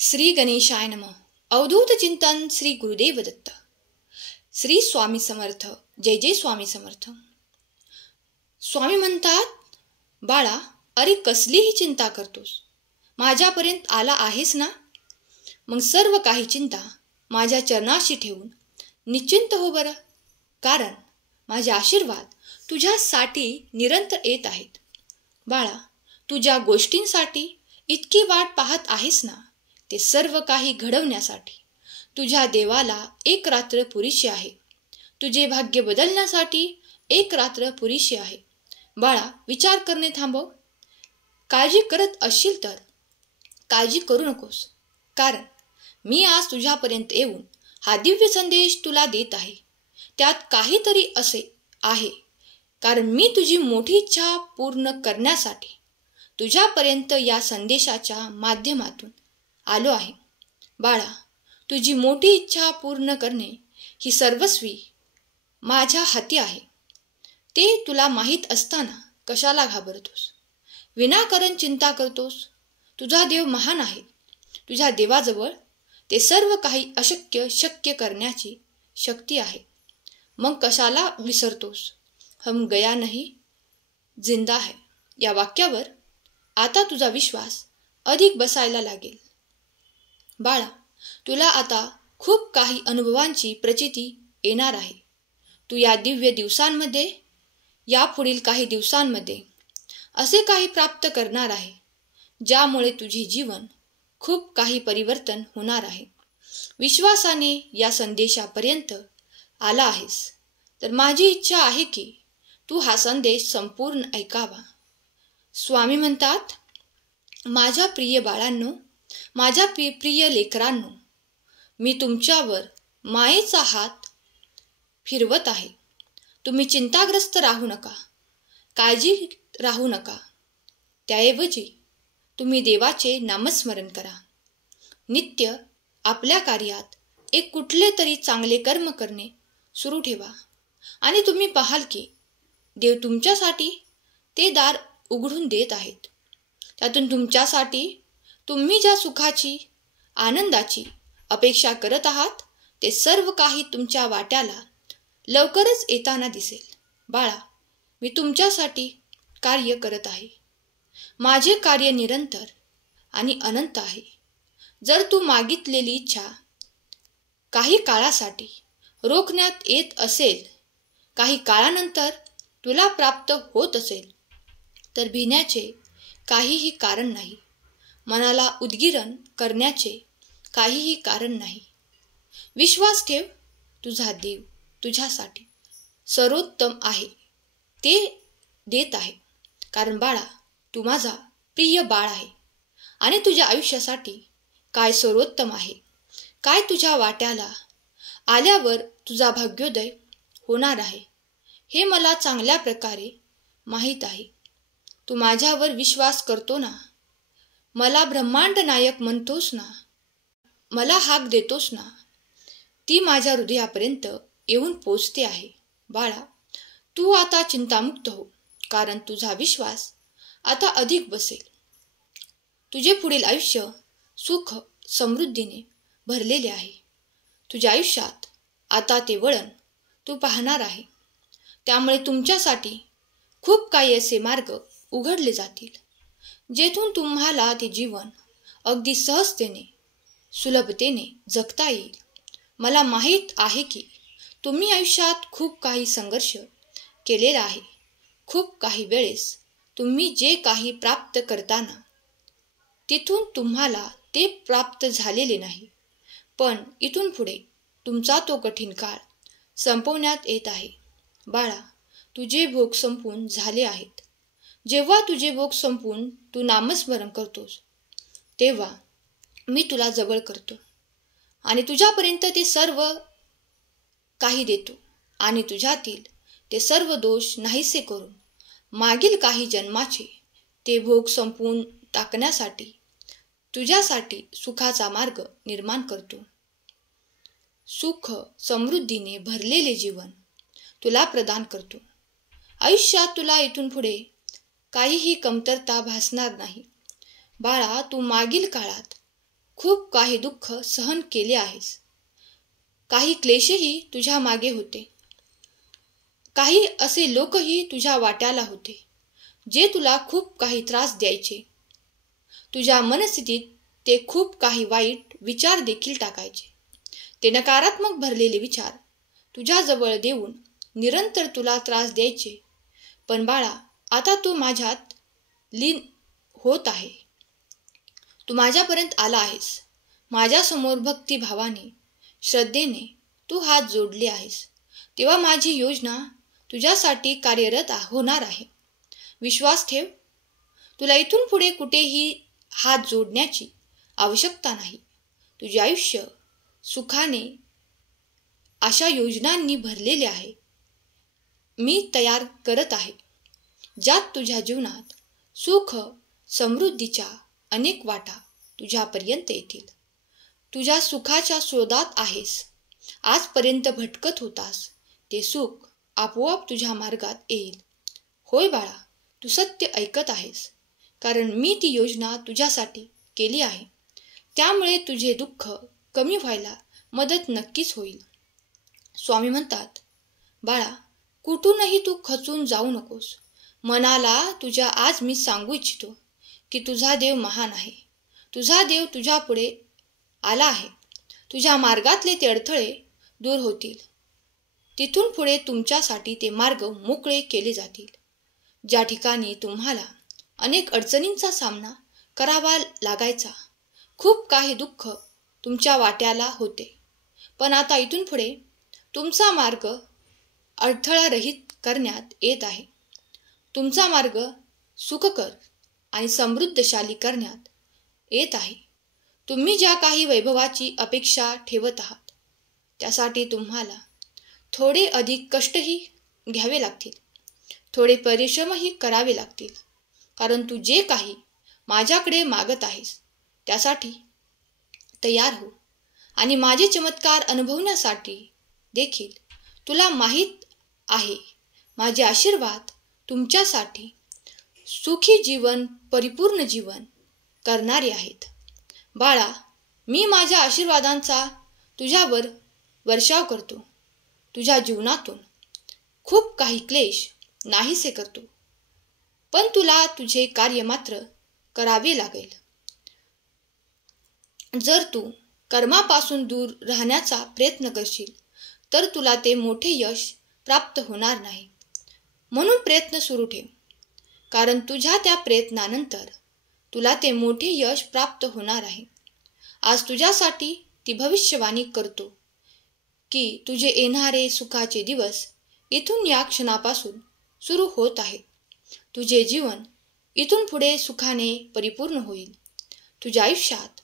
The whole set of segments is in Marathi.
श्री गणेशाय नमः. अवधूत चिंतन श्री गुरुदेव दत्त. श्री स्वामी समर्थ. जय जय स्वामी समर्थ. स्वामी म्हणतात, बाळा, अरे कसलीही चिंता करतोस, माझ्यापर्यंत आला आहेस ना, मग सर्व काही चिंता माझ्या चरणाशी ठेवून निश्चिंत हो बरं. कारण माझे आशीर्वाद तुझ्यासाठी निरंतर येत आहेत. बाळा, तू ज्या गोष्टींसाठी इतकी वाट पाहत आहेस ना, ते सर्व काही घडवण्यासाठी तुझ्या देवाला एक रात्र पुरेशी आहे. तुझे भाग्य बदलण्यासाठी एक रात्र पुरेशी आहे. बाळा, विचार करणे थांबव. काळजी करत असशील तर काळजी करू नकोस, कारण मी आज तुझ्यापर्यंत येऊन हा दिव्य संदेश तुला देत आहे. त्यात काहीतरी असे आहे, कारण मी तुझी मोठी इच्छा पूर्ण करण्यासाठी तुझ्यापर्यंत या संदेशाच्या माध्यमातून आलो आहे. बाळा, तुझी मोठी इच्छा पूर्ण करणे ही सर्वस्वी माझ्या हाती आहे. ते तुला माहीत असताना कशाला घाबरतोस, विनाकारण चिंता करतोस? तुझा देव महान आहे. तुझ्या देवाजवळ ते सर्व काही अशक्य शक्य करण्याची शक्ती आहे. मग कशाला विसरतोस? हम गया नहीं, जिंदा है. या वाक्यावर आता तुझा विश्वास अधिक बसायला लागेल. बाळा, तुला आता खूप काही अनुभवांची प्रचिती येणार आहे. तू या दिव्य दिवसांमध्ये, यापुढील काही दिवसांमध्ये असे काही प्राप्त करणार आहे, ज्यामुळे तुझे जीवन खूप काही परिवर्तन होणार आहे. विश्वासाने या संदेशापर्यंत आला आहेस तर माझी इच्छा आहे की तू हा संदेश संपूर्ण ऐकावा. स्वामी म्हणतात, माझ्या प्रिय बाळांनो, माझ्या प्रिय लेकरांनो, मी तुमच्यावर मायेचा हात फिरवत आहे. तुम्ही चिंताग्रस्त राहू नका, काळजी राहू नका. त्याऐवजी तुम्ही देवाचे नामस्मरण करा. नित्य आपल्या कार्यात एक कुठले तरी चांगले कर्म करणे सुरू ठेवा आणि तुम्ही पाहाल की देव तुमच्यासाठी ते दार उघडून देत आहेत. त्यातून तुमच्यासाठी तुम्ही ज्या सुखाची, आनंदाची अपेक्षा करत आहात, ते सर्व काही तुमच्या वाट्याला लवकरच येताना दिसेल. बाळा, मी तुमच्यासाठी कार्य करत आहे. माझे कार्य निरंतर आणि अनंत आहे. जर तू मागितलेली इच्छा काही काळासाठी रोखण्यात येत असेल, काही काळानंतर तुला प्राप्त होत असेल, तर भिण्याचे काहीही कारण नाही. मनाला उद्गिरण करण्याचे काहीही कारण नाही. विश्वास ठेव, तुझा देव तुझ्यासाठी सर्वोत्तम आहे ते देत आहे. कारण बाळा, तू माझा प्रिय बाळ आहे आणि तुझ्या आयुष्यासाठी काय सर्वोत्तम आहे, काय तुझ्या वाट्याला आल्यावर तुझा भाग्योदय होणार आहे, हे मला चांगल्या प्रकारे माहीत आहे. तू माझ्यावर विश्वास करतो ना, मला ब्रह्मांड नायक म्हणतोस ना, मला हाक देतोस ना, ती माझ्या हृदयापर्यंत येऊन पोचते आहे. बाळा, तू आता चिंतामुक्त हो, कारण तुझा विश्वास आता अधिक बसेल. तुझे पुढील आयुष्य सुख समृद्धीने भरलेले आहे. तुझ्या आयुष्यात आता ते वळण तू पाहणार आहे. त्यामुळे तुमच्यासाठी खूप काही असे मार्ग उघडले जातील, जेथून तुम्हाला ते जीवन अगदी सहजतेने, सुलभतेने जगता येईल. मला माहीत आहे की तुम्ही आयुष्यात खूप काही संघर्ष केलेला आहे. खूप काही वेळेस तुम्ही जे काही प्राप्त करताना तिथून तुम्हाला ते प्राप्त झालेले नाही. पण इथून पुढे तुमचा तो कठीण काळ संपवण्यात येत आहे. बाळा, तुझे भोग संपून झाले आहेत. जेव्हा तुझे भोग संपून तू नामस्मरण करतोस, तेव्हा मी तुला जवळ करतो आणि तुझ्यापर्यंत ते सर्व काही देतो आणि तुझ्यातील ते सर्व दोष नाहीसे करून मागील काही जन्माचे ते भोग संपवून टाकण्यासाठी तुझ्यासाठी सुखाचा मार्ग निर्माण करतो. सुख समृद्धीने भरलेले जीवन तुला प्रदान करतो. आयुष्यात तुला इथून पुढे काहीही कमतरता भासणार नाही. बाळा, तू मागील काळात खूप काही दुःख सहन केले आहेस. काही क्लेशही तुझ्या मागे होते. काही असे लोकही तुझ्या वाट्याला होते जे तुला खूप काही त्रास द्यायचे. तुझ्या मनस्थितीत ते खूप काही वाईट विचार देखील टाकायचे. ते नकारात्मक भरलेले विचार तुझ्याजवळ देऊन निरंतर तुला त्रास द्यायचे. पण बाळा, आता तू माझ्यात लीन होत आहे. तू माझ्यापर्यंत आला आहेस. माझ्यासमोर भक्तिभावाने, श्रद्धेने तू हात जोडले आहेस. तेव्हा माझी योजना तुझ्यासाठी कार्यरत होणार आहे. विश्वास ठेव. तुला इथून पुढे कुठेही हात जोडण्याची आवश्यकता नाही. तुझे आयुष्य सुखाने अशा योजनांनी भरलेले आहे. मी तयार करत आहे, ज्यात तुझ्या जीवनात सुख समृद्धीच्या अनेक वाटा तुझ्यापर्यंत येतील. तुझ्या सुखाच्या शोधात आहेस. आजपर्यंत भटकत होतास. ते सुख आपोआप तुझ्या मार्गात येईल. होय बाळा, तू सत्य ऐकत आहेस, कारण मी ती योजना तुझ्यासाठी केली आहे. त्यामुळे तुझे दुःख कमी व्हायला मदत नक्कीच होईल. स्वामी म्हणतात, बाळा, कुठूनही तू खचून जाऊ नकोस. मनाला तुझ्या आज मी सांगू इच्छितो की तुझा देव महान आहे. तुझा देव तुझ्या पुढे आला आहे. तुझ्या मार्गातले ते अडथळे दूर होतील. तिथून पुढे तुमच्यासाठी ते मार्ग मोकळे केले जातील. ज्या ठिकाणी तुम्हाला अनेक अडचणींचा सामना करावा लागायचा, खूप काही दुःख तुमच्या वाट्याला होते, पण आता इथून पुढे तुमचा मार्ग अडथळारहित करण्यात येत आहे. तुमचा मार्ग सुखकर आणि समृद्धशाली करण्यात येत आहे. तुम्ही ज्या काही वैभवाची अपेक्षा ठेवत आहात, त्यासाठी तुम्हाला थोडे अधिक कष्टही घ्यावे लागतील. थोडे परिश्रमही करावे लागतील. कारण तू जे काही माझ्याकडे मागत आहेस त्यासाठी तयार हो. आणि माझे चमत्कार अनुभवण्यासाठी देखील तुला माहीत आहे, माझे आशीर्वाद तुमच्यासाठी सुखी जीवन, परिपूर्ण जीवन करणारे आहेत. बाळा, मी माझ्या आशीर्वादांचा तुझ्यावर वर्षाव करतो. तुझ्या जीवनातून खूप काही क्लेश नाहीसे करतो. पण तुला तुझे कार्य मात्र करावे लागेल. जर तू कर्मापासून दूर राहण्याचा प्रयत्न करशील तर तुला ते मोठे यश प्राप्त होणार नाही. म्हणून प्रयत्न सुरू ठेव, कारण तुझ्या त्या प्रयत्नानंतर तुला ते मोठे यश प्राप्त होणार आहे. आज तुझ्यासाठी ती भविष्यवाणी करतो की तुझे येणारे सुखाचे दिवस इथून या क्षणापासून सुरू होत आहेत. तुझे जीवन इथून पुढे सुखाने परिपूर्ण होईल. तुझ्या आयुष्यात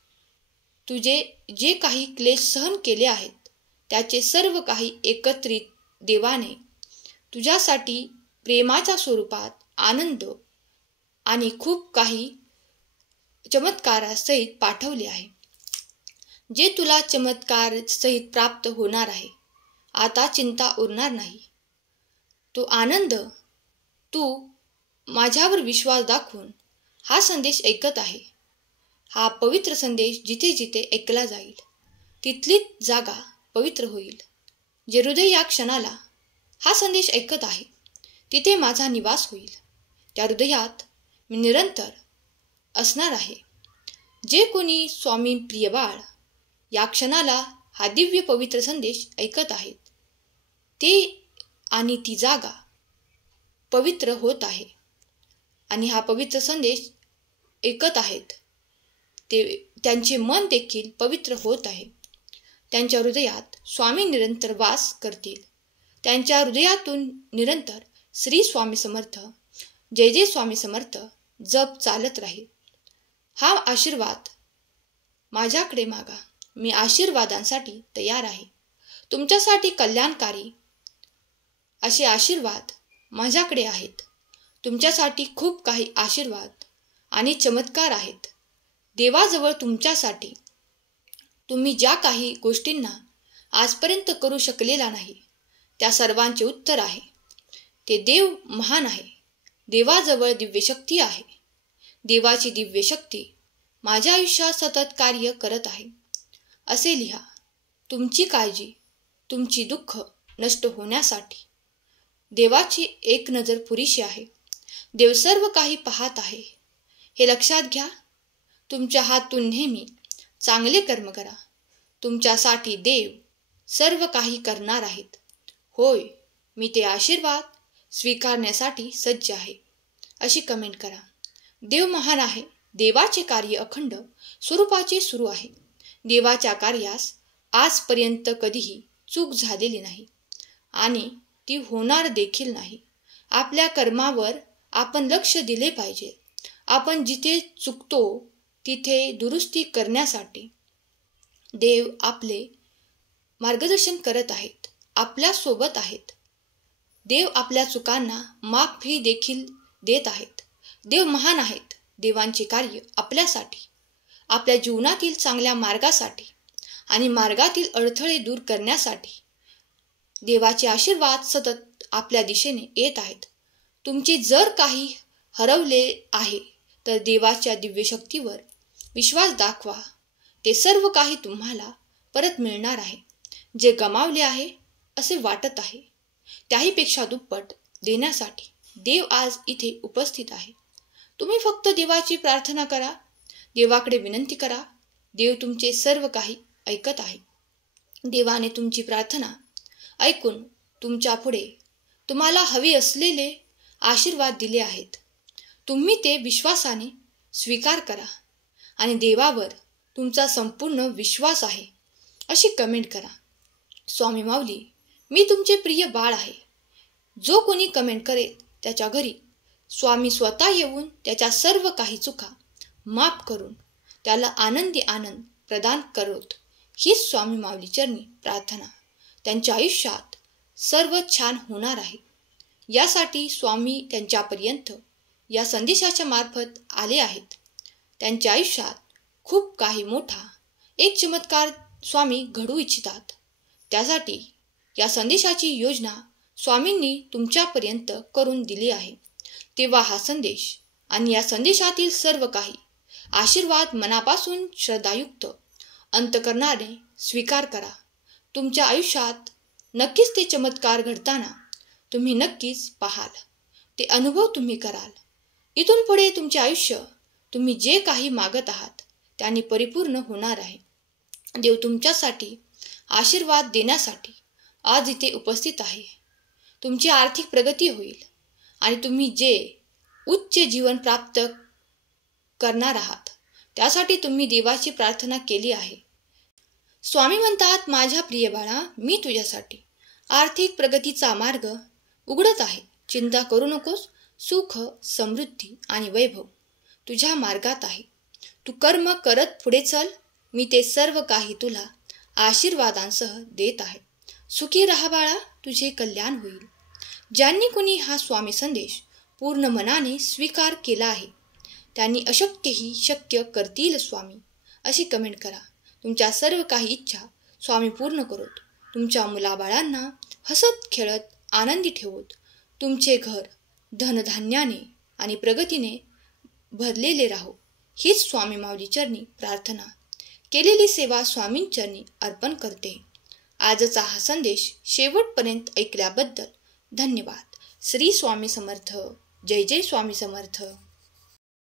तुझे जे काही क्लेश सहन केले आहेत त्याचे सर्व काही एकत्रित देवाने तुझ्यासाठी प्रेमाच्या स्वरूपात आनंद आणि खूप काही चमत्कारासहित पाठवले आहे. जे तुला चमत्कार सहित प्राप्त होणार आहे. आता चिंता उरणार नाही. तो आनंद तू माझ्यावर विश्वास दाखवून हा संदेश ऐकत आहे. हा पवित्र संदेश जिथे जिथे ऐकला जाईल तिथली जागा पवित्र होईल. जे हृदय या क्षणाला हा संदेश ऐकत आहे तिथे माझा निवास होईल. त्या हृदयात मी निरंतर असणार आहे. जे कोणी स्वामी प्रियबाळ या क्षणाला हा दिव्य पवित्र संदेश ऐकत आहेत ते आणि ती जागा पवित्र होत आहे. आणि हा पवित्र संदेश ऐकत आहेत ते त्यांचे मन देखील पवित्र होत आहे. त्यांच्या हृदयात स्वामी निरंतर वास करतील. त्यांच्या हृदयातून निरंतर श्री स्वामी समर्थ, जय जय स्वामी समर्थ जप चालत राहील. हा आशीर्वाद माझ्याकडे मागा. मी आशीर्वादांसाठी तयार आहे. तुमच्यासाठी कल्याणकारी असे आशीर्वाद माझ्याकडे आहेत. तुमच्यासाठी खूप काही आशीर्वाद आणि चमत्कार आहेत. देवाजवळ तुमच्यासाठी तुम्ही ज्या काही गोष्टींना आजपर्यंत करू शकलेला नाही त्या सर्वांचे उत्तर आहे. ते देव महान आहे. देवाजवळ दिव्य शक्ती आहे. देवाची दिव्य शक्ती माझ्या आयुष्यात सतत कार्य करत आहे असे लिहा. तुमची काळजी, तुमची दुःख नष्ट होण्यासाठी देवाची एक नजर पुरेशी आहे. देव सर्व काही पाहत आहे हे लक्षात घ्या. तुमच्या हातून नेहमी चांगले कर्म करा. तुमच्यासाठी देव सर्व काही करणार आहेत. होय, मी ते आशीर्वाद स्वीकारण्यासाठी सज्ज आहे अशी कमेंट करा. देव महान आहे. देवाचे कार्य अखंड स्वरूपाचे सुरू आहे. देवाच्या कार्यास आजपर्यंत कधीही चूक झालेली नाही आणि ती होणार देखील नाही. आपल्या कर्मावर आपण लक्ष दिले पाहिजे. आपण जिथे चुकतो तिथे दुरुस्ती करण्यासाठी देव आपले मार्गदर्शन करत आहेत, आपल्या सोबत आहेत. देव आपल्या चुकांना माफी देखील देत आहेत. देव महान आहेत. देवांचे कार्य आपल्यासाठी, आपल्या जीवनातील चांगल्या मार्गासाठी आणि मार्गातील अडथळे दूर करण्यासाठी देवाचे आशीर्वाद सतत आपल्या दिशेने येत आहेत. तुमचे जर काही हरवले आहे तर देवाच्या दिव्य शक्तीवर विश्वास दाखवा. ते सर्व काही तुम्हाला परत मिळणार आहे. जे गमावले आहे असे वाटत आहे त्याहीपेक्षा दुप्पट देण्यासाठी देव आज इथे उपस्थित आहे. तुम्ही फक्त देवाची प्रार्थना करा. देवाकडे विनंती करा. देव तुमचे सर्व काही ऐकत आहे. देवाने तुमची प्रार्थना ऐकून तुमच्या पुढे तुम्हाला हवे असलेले आशीर्वाद दिले आहेत. तुम्ही ते विश्वासाने स्वीकार करा आणि देवावर तुमचा संपूर्ण विश्वास आहे अशी कमेंट करा. स्वामी माऊली, मी तुमचे प्रिय बाळ आहे. जो कोणी कमेंट करेल त्याच्या घरी स्वामी स्वतः येऊन त्याच्या सर्व काही चुका माफ करून त्याला आनंदी आनंद प्रदान करोत. हीच स्वामी माऊली चरणी प्रार्थना. त्यांच्या आयुष्यात सर्व छान होणार आहे यासाठी स्वामी त्यांच्यापर्यंत या संदेशाच्या मार्फत आले आहेत. त्यांच्या आयुष्यात खूप काही मोठा एक चमत्कार स्वामी घडू इच्छितात. त्यासाठी या संदेशाची योजना स्वामींनी तुमच्यापर्यंत करून दिली आहे. तेव्हा हा संदेश आणि या संदेशातील सर्व काही आशीर्वाद मनापासून श्रद्धायुक्त अंतःकरणाने स्वीकार करा. तुमच्या आयुष्यात नक्कीच ते चमत्कार घडताना तुम्ही नक्कीच पाहाल. ते अनुभव तुम्ही कराल. इथून पुढे तुमचे आयुष्य तुम्ही जे काही मागत आहात त्याने परिपूर्ण होणार आहे. देव तुमच्यासाठी आशीर्वाद देण्यासाठी आज इथे उपस्थित आहे. तुमची आर्थिक प्रगती होईल आणि तुम्ही जे उच्च जीवन प्राप्त करणार आहात त्यासाठी तुम्ही देवाची प्रार्थना केली आहे. स्वामी म्हणतात, माझ्या प्रिय बाळा, मी तुझ्यासाठी आर्थिक प्रगतीचा मार्ग उघडत आहे. चिंता करू नकोस. सुख, समृद्धी आणि वैभव तुझ्या मार्गात आहे. तू कर्म करत पुढे चल. मी ते सर्व काही तुला आशीर्वादांसह देत आहे. सुखी राहा बाळा, तुझे कल्याण होईल. ज्यांनी कुणी हा स्वामी संदेश पूर्ण मनाने स्वीकार केला आहे त्यांनी अशक्यही शक्य करतील स्वामी अशी कमेंट करा. तुमच्या सर्व काही इच्छा स्वामी पूर्ण करोत. तुमच्या मुलाबाळांना हसत खेळत आनंदी ठेवत तुमचे घर धनधान्याने आणि प्रगतीने भरलेले राहो. हीच स्वामी माऊली चरणी प्रार्थना. केलेली सेवा स्वामींचरणी अर्पण करते. आजचा हा संदेश शेवटपर्यंत ऐकल्याबद्दल धन्यवाद. श्री स्वामी समर्थ. जय जय स्वामी समर्थ.